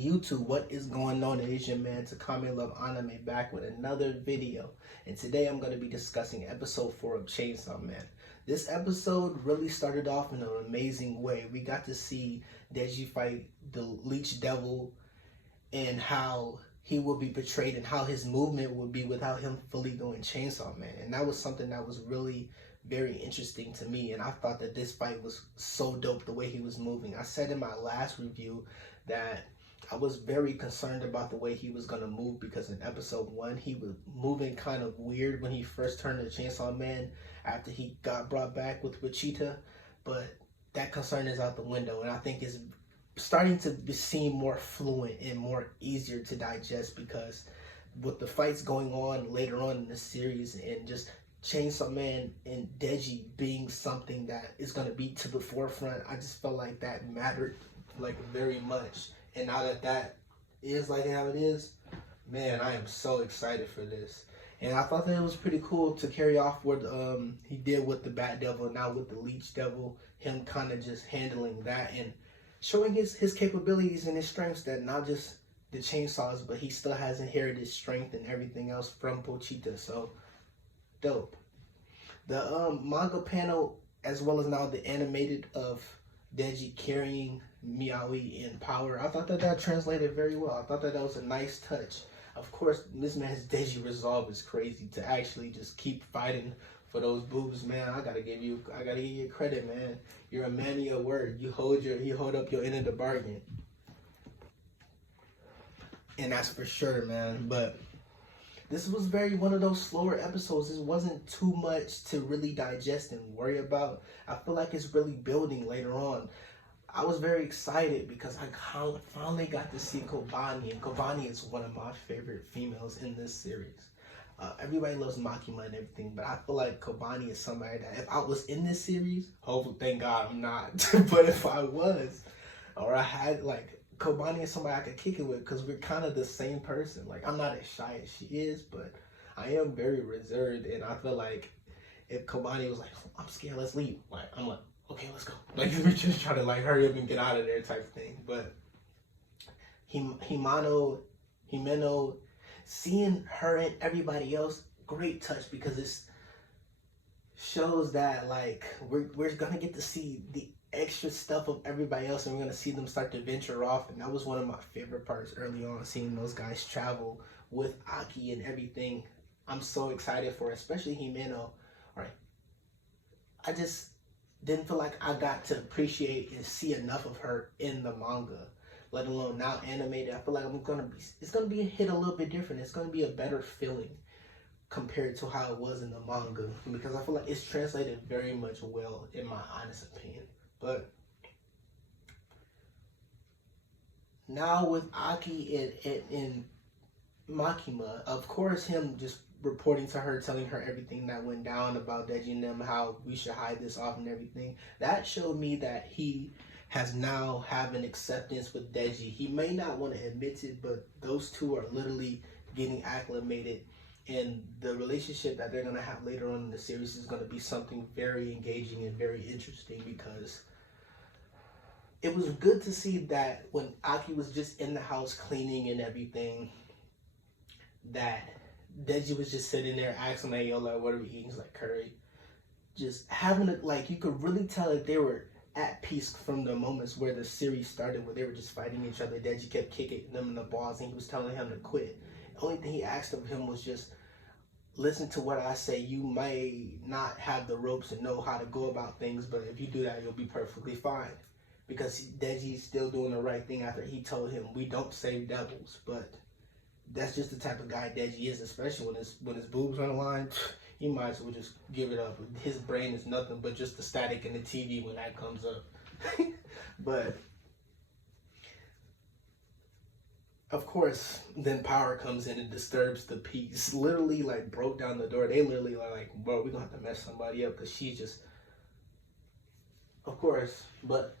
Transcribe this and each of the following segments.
YouTube, what is going on? It is your man Takami Love Anime back with another video, and today I'm going to be discussing episode 4 of Chainsaw Man. This episode really started off in an amazing way. We got to see Denji fight the Leech Devil and how he will be portrayed and how his movement would be without him fully going Chainsaw Man, and that was something that was really very interesting to me, and I thought that this fight was so dope the way he was moving. I said in my last review that I was very concerned about the way he was going to move because in episode 1 he was moving kind of weird when he first turned to Chainsaw Man after he got brought back with Wichita, but that concern is out the window, and I think it's starting to seem more fluent and more easier to digest because with the fights going on later on in the series and just Chainsaw Man and Denji being something that is going to be to the forefront, I just felt like that mattered like very much. And now that that is like how it is, man, I am so excited for this. And I thought that it was pretty cool to carry off what he did with the Bat Devil, now with the Leech Devil, him kind of just handling that and showing his capabilities and his strengths, that not just the chainsaws, but he still has inherited strength and everything else from Pochita. So dope. The manga panel, as well as now the animated of Denji carrying Miaoi in power, I thought that that translated very well. I thought that that was a nice touch. Of course, this man's Denji resolve is crazy to actually just keep fighting for those boobs, man. I gotta give you credit, man. You're a man of your word. You hold up your end of the bargain, and that's for sure, man. But this was very one of those slower episodes. This wasn't too much to really digest and worry about. I feel like it's really building later on. I was very excited because I finally got to see Kobeni, and Kobeni is one of my favorite females in this series. Everybody loves Makima and everything, but I feel like Kobeni is somebody that if I was in this series, hopefully, thank God I'm not, but if I was, or I had like, Kobeni is somebody I could kick it with because we're kind of the same person. Like, I'm not as shy as she is, but I am very reserved, and I feel like if Kobeni was like, I'm scared, let's leave, like, I'm like, okay, let's go. Like, we're just trying to like hurry up and get out of there type thing. But Himeno, seeing her and everybody else, great touch because it shows that like we're gonna get to see the extra stuff of everybody else, and we're gonna see them start to venture off. And that was one of my favorite parts early on, seeing those guys travel with Aki and everything. I'm so excited for it, especially Himeno. Alright, I just didn't feel like I got to appreciate and see enough of her in the manga, let alone now animated. I feel like it's gonna be a hit a little bit different. It's gonna be a better feeling compared to how it was in the manga, because I feel like it's translated very much well in my honest opinion. But now with Aki and Makima, of course, him just reporting to her, telling her everything that went down about Denji and them, how we should hide this off and everything, that showed me that he has now have an acceptance with Denji. He may not want to admit it, but those two are literally getting acclimated, and the relationship that they're going to have later on in the series is going to be something very engaging and very interesting, because it was good to see that when Aki was just in the house cleaning and everything, that Denji was just sitting there asking, like, yo, like, what are we eating? He's like, curry. Just having it, like, you could really tell that they were at peace from the moments where the series started, where they were just fighting each other. Denji kept kicking them in the balls, and he was telling him to quit. The only thing he asked of him was just, listen to what I say. You may not have the ropes and know how to go about things, but if you do that, you'll be perfectly fine. Because Denji's still doing the right thing after he told him, we don't save devils, but that's just the type of guy Denji is, especially when his boobs are on the line. You might as well just give it up. His brain is nothing but just the static in the TV when that comes up. But of course, then power comes in and disturbs the peace. Literally, like, broke down the door. They literally are like, bro, we're gonna have to mess somebody up, because she's just, of course. But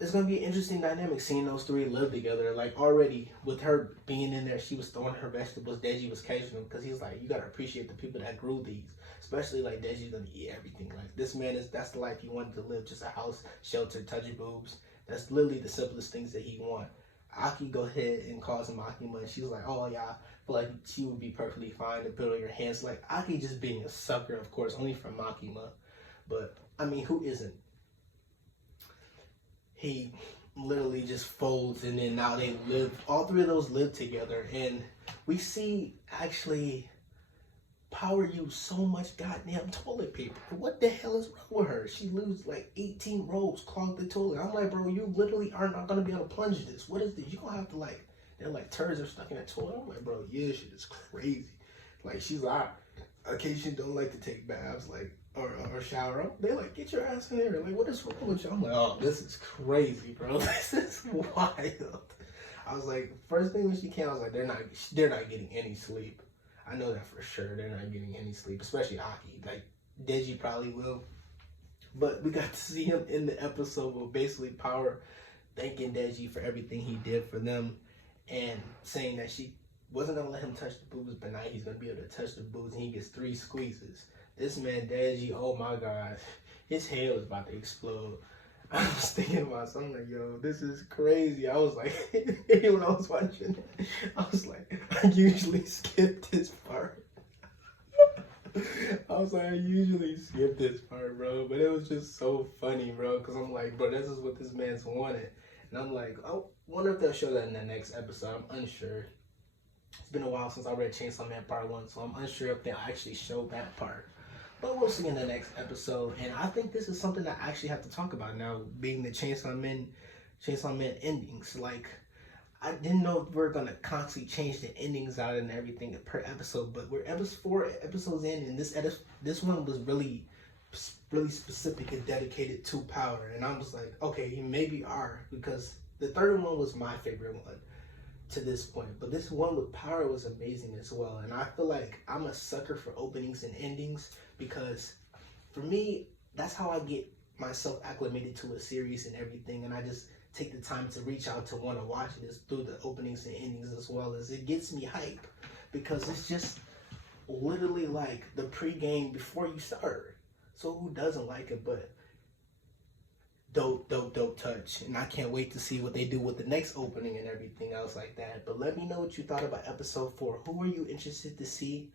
it's gonna be an interesting dynamic seeing those three live together. Like, already with her being in there, she was throwing her vegetables, Denji was catching them, because he's like, you gotta appreciate the people that grew these. Especially like Denji's gonna eat everything. Like, this man that's the life he wanted to live, just a house, shelter, touch your boobs. That's literally the simplest things that he want. Aki go ahead and calls him Makima, and she's like, oh yeah, I feel like she would be perfectly fine to put on your hands. Like, Aki just being a sucker, of course, only from Makima. But, I mean, who isn't? He literally just folds, and then now they live, all three of those live together. And we see, actually, Power use so much goddamn toilet paper. What the hell is wrong with her? She loses like 18 rolls, clogged the toilet. I'm like, bro, you literally are not gonna be able to plunge this. What is this? You gonna have to like, they're like turds are stuck in the toilet. I'm like, bro, yeah, shit is crazy. Like, she's like, occasionally don't like to take baths, like, or shower. They like, get your ass in there. Like, what is wrong with you? I'm like, oh, this is crazy, bro. This is wild. I was like, first thing when she came, I was like, they're not getting any sleep. I know that for sure. They're not getting any sleep, especially Aki. Like, Denji probably will. But we got to see him in the episode with basically Power thanking Denji for everything he did for them and saying that she wasn't going to let him touch the boobs, but now he's going to be able to touch the boobs, and he gets 3 squeezes. This man, Denji, oh my God, his head was about to explode. I was thinking about something like, yo, this is crazy. I was like, when I was watching it, I was like, I usually skip this part. I was like, I usually skip this part, bro. But it was just so funny, bro. Because I'm like, bro, this is what this man's wanted. And I'm like, I wonder if they'll show that in the next episode. I'm unsure. It's been a while since I read Chainsaw Man Part 1, so I'm unsure if they'll actually show that part. But we'll see in the next episode. And I think this is something that I actually have to talk about now, being the Chainsaw Man endings. Like, I didn't know if we're going to constantly change the endings out and everything per episode, but we're 4 episodes in, and this one was really specific and dedicated to Power. And I was like, okay, you maybe are, because the third one was my favorite one to this point, but this one with Power was amazing as well. And I feel like I'm a sucker for openings and endings, because for me, that's how I get myself acclimated to a series and everything, and I just take the time to reach out to want to watch it is through the openings and endings, as well as it gets me hype, because it's just literally like the pregame before you start. So who doesn't like it? But dope touch, and I can't wait to see what they do with the next opening and everything else like that. But let me know what you thought about episode 4. Who are you interested to see?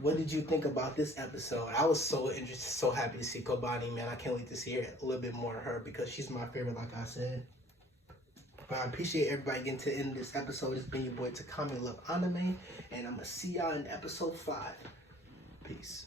What did you think about this episode? I was so interested, so happy to see Kobeni, man. I can't wait to see her, a little bit more of her, because she's my favorite, like I said. But I appreciate everybody getting to the end of this episode. It's been your boy Takami Love Anime, and I'm going to see y'all in episode 5. Peace.